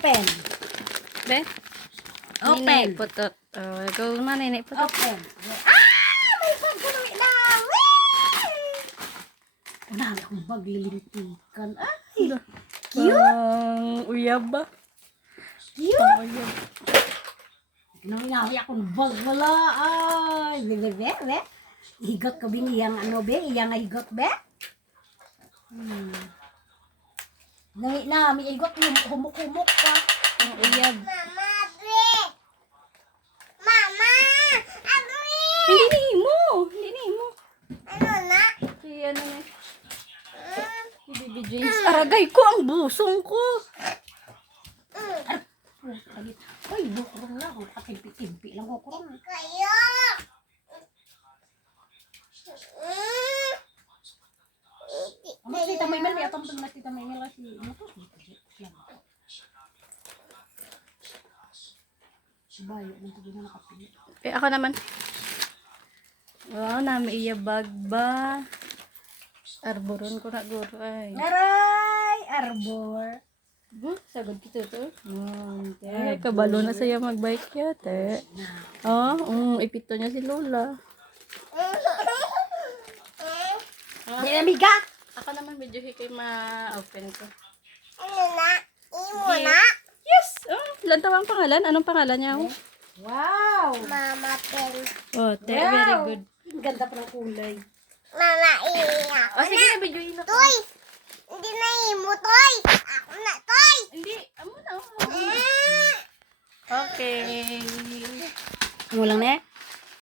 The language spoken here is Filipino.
Open. Be? Open. Nini putot. Go na nini putot. Open. May pagkaroon lang. Wala akong baglilintikan. Ay, cute. Uyab ba? Cute. Uyab. Nangyari akong bag wala. Ay, be. Higot ko bin iyang ano be, iyang higot be. Nangi na, may higot humuk-humuk ka. Ang uyab. Mama! Abi! Hindi ni mo. Ano na? Si ano na. Si Baby James. Aragay ko ang busong ko. Ay, bukurong lang. Katimpi-timpi lang bukurong. Kayo! Amat si Tita Maymel, may atong na si Tita Maymel kasi motos. Bayo, nito na nakapili. Ako naman. Wow, nami iya bag ba? Arboron ko na guro ay. Aray! Arbor. Sagod kita to. Te, kabalo na saya magbike ya, te. Ipito niya si Lola. Di na miga! Ako naman medyo hikay ma-open ko. Ano na? Imo na? Yes! Ilan tawang pangalan? Anong pangalan niya? Wow! Mama pen. Te, very good. Ang ganda pa ng kulay. Mama iiyak. Sige na, video ino. Toy! Hindi na imo, Toy! Ako na, Toy! Hindi, amo na. Okay. Mo lang na